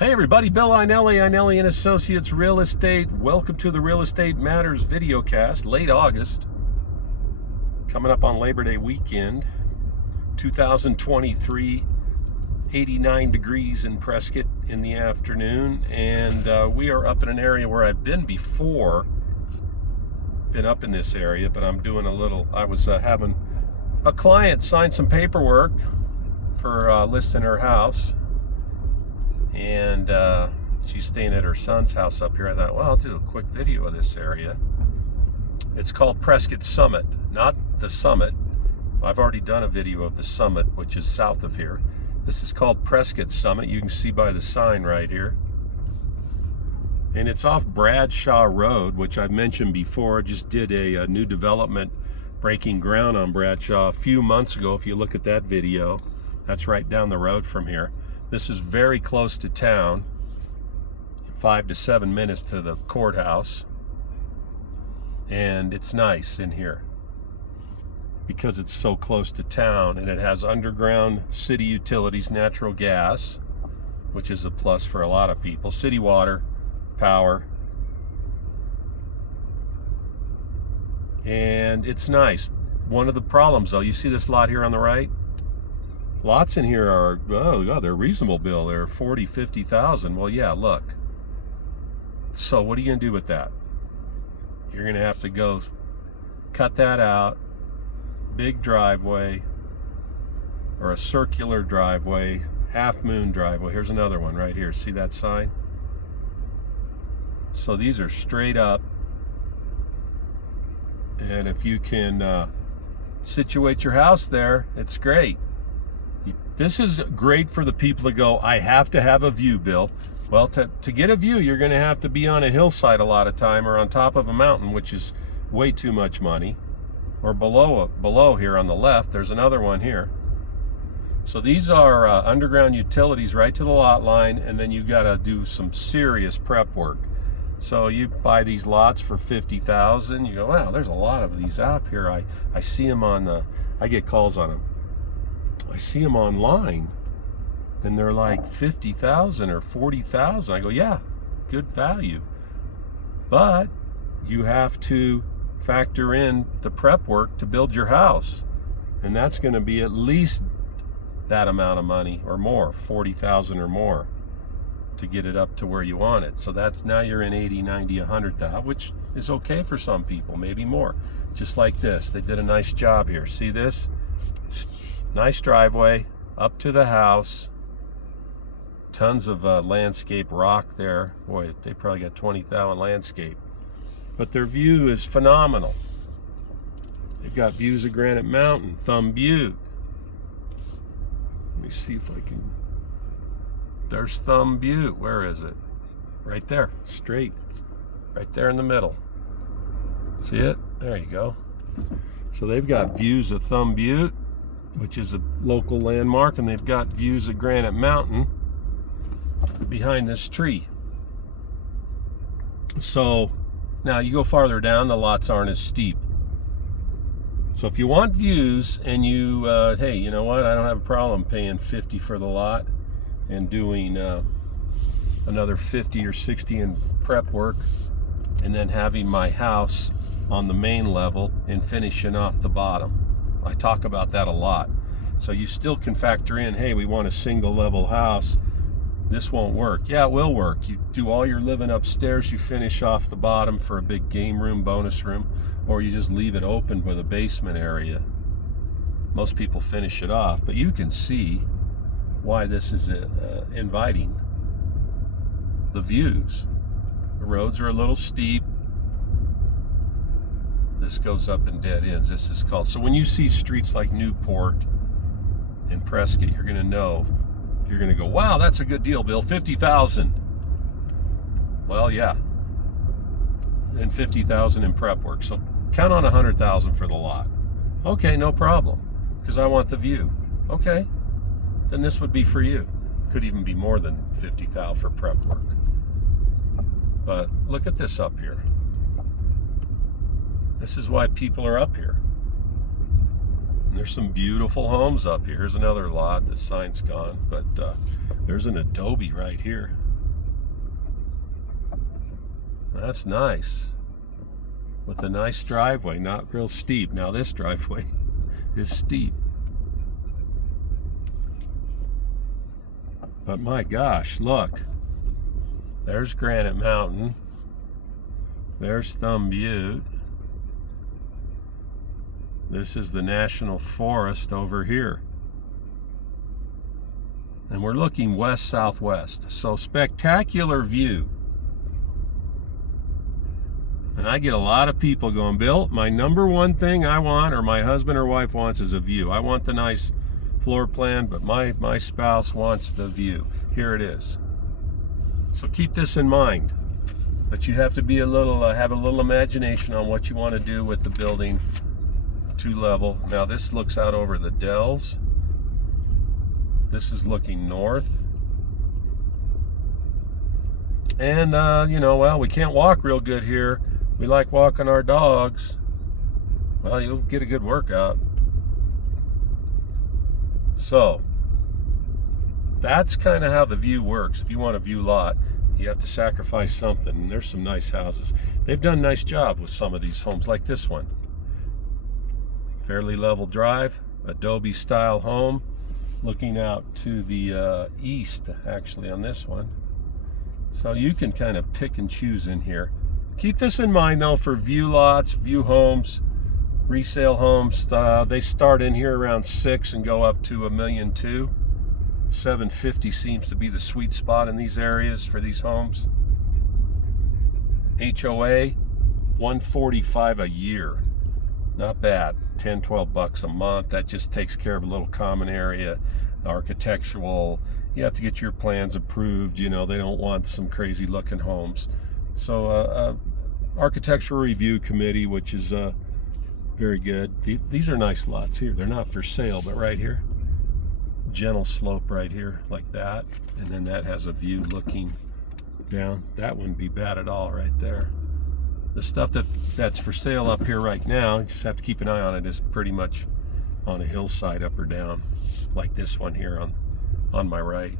Hey everybody, Bill Einelli and Associates Real Estate. Welcome to the Real Estate Matters videocast, late August. Coming up on Labor Day weekend, 2023, 89 degrees in Prescott in the afternoon. And we are up in an area where I've been before. Been up in this area, but I'm doing I was having a client sign some paperwork for listing her house. And she's staying at her son's house up here. I thought, well, I'll do a quick video of this area. It's called Prescott Summit, not the Summit. I've already done a video of the Summit, which is south of here. This is called Prescott Summit. You can see by the sign right here. And it's off Bradshaw Road, which I've mentioned before. I just did a new development breaking ground on Bradshaw a few months ago. If you look at that video, that's right down the road from here. This is very close to town, 5 to 7 minutes to the courthouse, and it's nice in here because it's so close to town, and it has underground city utilities, natural gas, which is a plus for a lot of people, city water, power, and it's nice. One of the problems though, you see this lot here on the right? Lots in here are, oh God, they're reasonable, Bill. They're 40, 50,000. Well, yeah, look. So what are you going to do with that? You're going to have to go cut that out, big driveway, or a circular driveway, half moon driveway. Here's another one right here. See that sign? So these are straight up. And if you can situate your house there, it's great. This is great for the people that go, I have to have a view, Bill. Well, to get a view, you're going to have to be on a hillside a lot of time or on top of a mountain, which is way too much money. Or below here on the left, there's another one here. So these are underground utilities right to the lot line, and then you got to do some serious prep work. So you buy these lots for $50,000. You go, wow, there's a lot of these out here. I see them I get calls on them. I see them online, and they're like 50,000 or 40,000. I go, yeah, good value. But you have to factor in the prep work to build your house. And that's going to be at least that amount of money or more, 40,000 or more to get it up to where you want it. So that's now you're in 80, 90, 100,000, which is okay for some people, maybe more. Just like this. They did a nice job here. See this? Nice driveway up to the house. Tons of landscape rock there. Boy, they probably got 20,000 landscape. But their view is phenomenal. They've got views of Granite Mountain, Thumb Butte. Let me see if I can. There's Thumb Butte. Where is it? Right there, straight. Right there in the middle. See it? There you go. So they've got views of Thumb Butte, which is a local landmark, and they've got views of Granite Mountain behind this tree. So now you go farther down, the lots aren't as steep. So if you want views and you, hey, you know what? I don't have a problem paying $50 for the lot and doing another 50 or 60 in prep work, and then having my house on the main level and finishing off the bottom. I talk about that a lot. So you still can factor in, hey, we want a single level house. This won't work. Yeah, it will work. You do all your living upstairs, you finish off the bottom for a big game room, bonus room, or you just leave it open with a basement area. Most people finish it off, but you can see why this is inviting. The views. The roads are a little steep. This goes up in dead ends. This is called. So when you see streets like Newport and Prescott, you're going to know. You're going to go, wow, that's a good deal, Bill. 50,000. Well, yeah. And 50,000 in prep work. So count on 100,000 for the lot. Okay, no problem. Because I want the view. Okay. Then this would be for you. Could even be more than 50,000 for prep work. But look at this up here. This is why people are up here. And there's some beautiful homes up here. Here's another lot. The sign's gone, but there's an adobe right here. That's nice. With a nice driveway, not real steep. Now this driveway is steep. But my gosh, look. There's Granite Mountain. There's Thumb Butte. This is the National Forest over here. And we're looking west-southwest. So spectacular view. And I get a lot of people going, Bill, my number one thing I want, or my husband or wife wants, is a view. I want the nice floor plan, but my spouse wants the view. Here it is. So keep this in mind. But you have to be a little, have a little imagination on what you want to do with the building. 2-level. Now this looks out over the Dells. This is looking north. And, you know, well, we can't walk real good here. We like walking our dogs. Well, you'll get a good workout. So, that's kind of how the view works. If you want a view lot, you have to sacrifice something. And there's some nice houses. They've done a nice job with some of these homes, like this one. Fairly level drive, adobe style home, looking out to the east, actually, on this one. So you can kind of pick and choose in here. Keep this in mind, though, for view lots, view homes, resale homes. They start in here around 6 and go up to $1.2 million. 750 seems to be the sweet spot in these areas for these homes. HOA, $145 a year. Not bad. 10, 12 bucks a month. That just takes care of a little common area. Architectural, you have to get your plans approved. You know, they don't want some crazy looking homes. So architectural review committee, which is very good. These are nice lots here. They're not for sale, but right here, gentle slope right here, like that. And then that has a view looking down. That wouldn't be bad at all right there. The stuff that's for sale up here right now, you just have to keep an eye on it, is pretty much on a hillside up or down, like this one here on my right.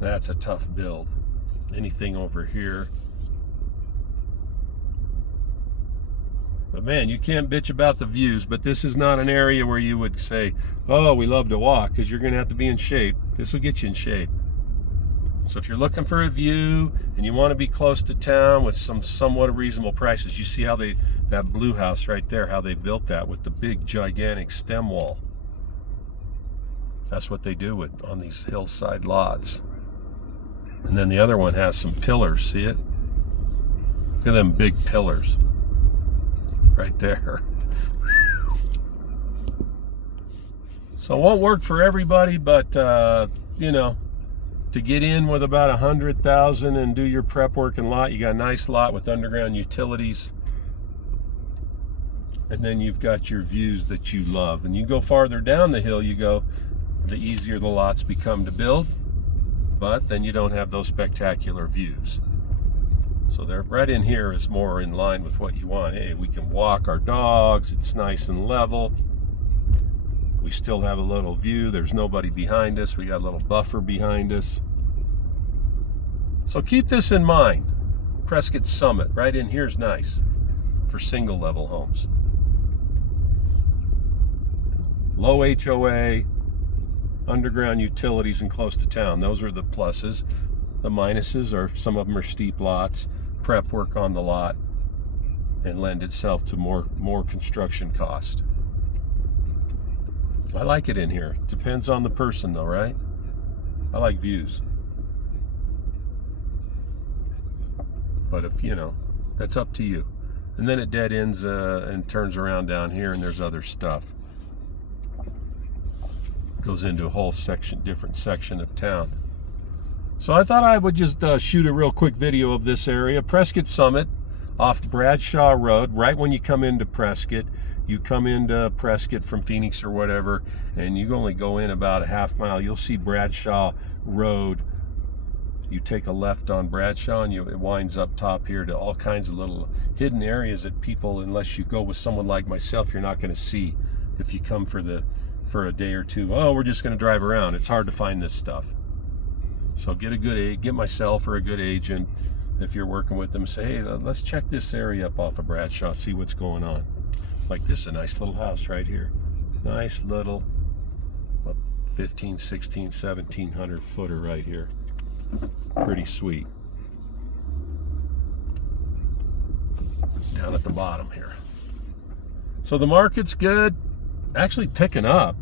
That's a tough build. Anything over here. But man, you can't bitch about the views, but this is not an area where you would say, oh, we love to walk, because you're going to have to be in shape. This will get you in shape. So if you're looking for a view and you want to be close to town with some somewhat reasonable prices, you see how that blue house right there, how they built that with the big gigantic stem wall. That's what they do on these hillside lots. And then the other one has some pillars, see it? Look at them big pillars right there. So it won't work for everybody, but you know, to get in with about 100,000 and do your prep work and lot, you got a nice lot with underground utilities, and then you've got your views that you love. And you go farther down the hill you go, the easier the lots become to build, but then you don't have those spectacular views. So they're right in here is more in line with what you want. Hey, we can walk our dogs, it's nice and level. We still have a little view. There's nobody behind us. We got a little buffer behind us. So keep this in mind. Prescott Summit right in here is nice for single level homes. Low HOA, underground utilities, and close to town. Those are the pluses. The minuses are some of them are steep lots, prep work on the lot, and lend itself to more construction cost. I like it in here. Depends on the person though, right? I like views. But if, you know, that's up to you. And then it dead ends and turns around down here, and there's other stuff. Goes into a whole different section of town. So I thought I would just shoot a real quick video of this area. Prescott Summit off Bradshaw Road, right when you come into Prescott. You come into Prescott from Phoenix or whatever, and you only go in about a half mile. You'll see Bradshaw Road. You take a left on Bradshaw, and it winds up top here to all kinds of little hidden areas that people, unless you go with someone like myself, you're not going to see if you come for a day or two. Oh, we're just going to drive around. It's hard to find this stuff. So get myself or a good agent, if you're working with them, say, hey, let's check this area up off of Bradshaw, see what's going on. Like this, a nice little house right here. Nice little 15, 16, 1700 footer right here. Pretty sweet. Down at the bottom here. So the market's good, actually picking up.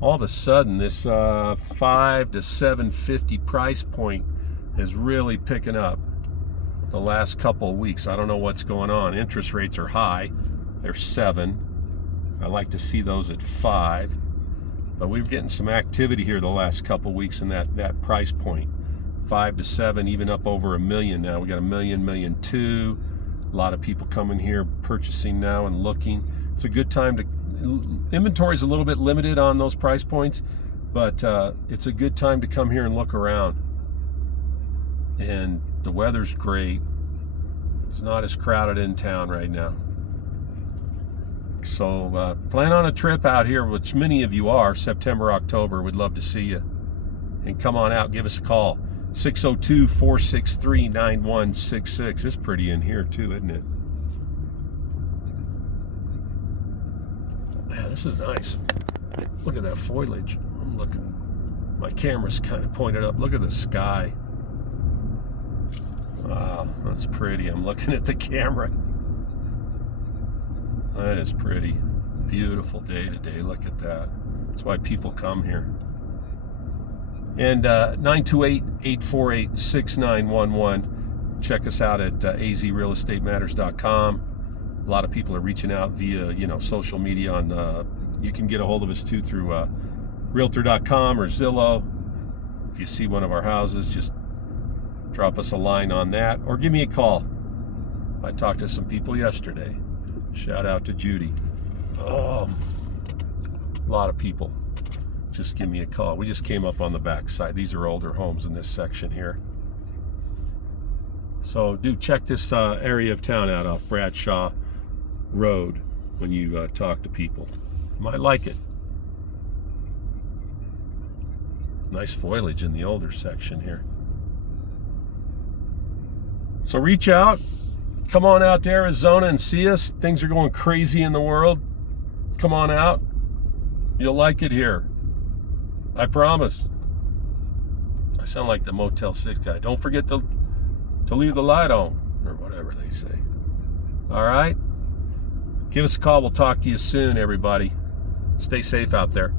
All of a sudden, this 5 to 750 price point is really picking up the last couple of weeks. I don't know what's going on. Interest rates are high. They're 7. I like to see those at 5. But we're getting some activity here the last couple of weeks in that price point. 5 to 7, even up over $1 million now. We got $1 million, $1.2 million. A lot of people coming here purchasing now and looking. It's a good time to, inventory is a little bit limited on those price points, but it's a good time to come here and look around. And the weather's great. It's not as crowded in town right now. So plan on a trip out here, which many of you are, September, October. We'd love to see you. And come on out, give us a call. 602-463-9166. It's pretty in here too, isn't it? Yeah, this is nice. Look at that foliage. I'm looking, my camera's kind of pointed up. Look at the sky. Wow, that's pretty. I'm looking at the camera. That is pretty. Beautiful day today. Look at that. That's why people come here. And 928-848-6911. Check us out at azrealestatematters.com. A lot of people are reaching out via, social media. On you can get a hold of us too through realtor.com or Zillow. If you see one of our houses, just drop us a line on that or give me a call. I talked to some people yesterday. Shout out to Judy. A lot of people. Just give me a call. We just came up on the back side. These are older homes in this section here. So do check this area of town out off Bradshaw Road when you talk to people. You might like it. Nice foliage in the older section here. So reach out. Come on out to Arizona and see us. Things are going crazy in the world. Come on out. You'll like it here. I promise. I sound like the Motel 6 guy. Don't forget to leave the light on, or whatever they say. All right? Give us a call. We'll talk to you soon, everybody. Stay safe out there.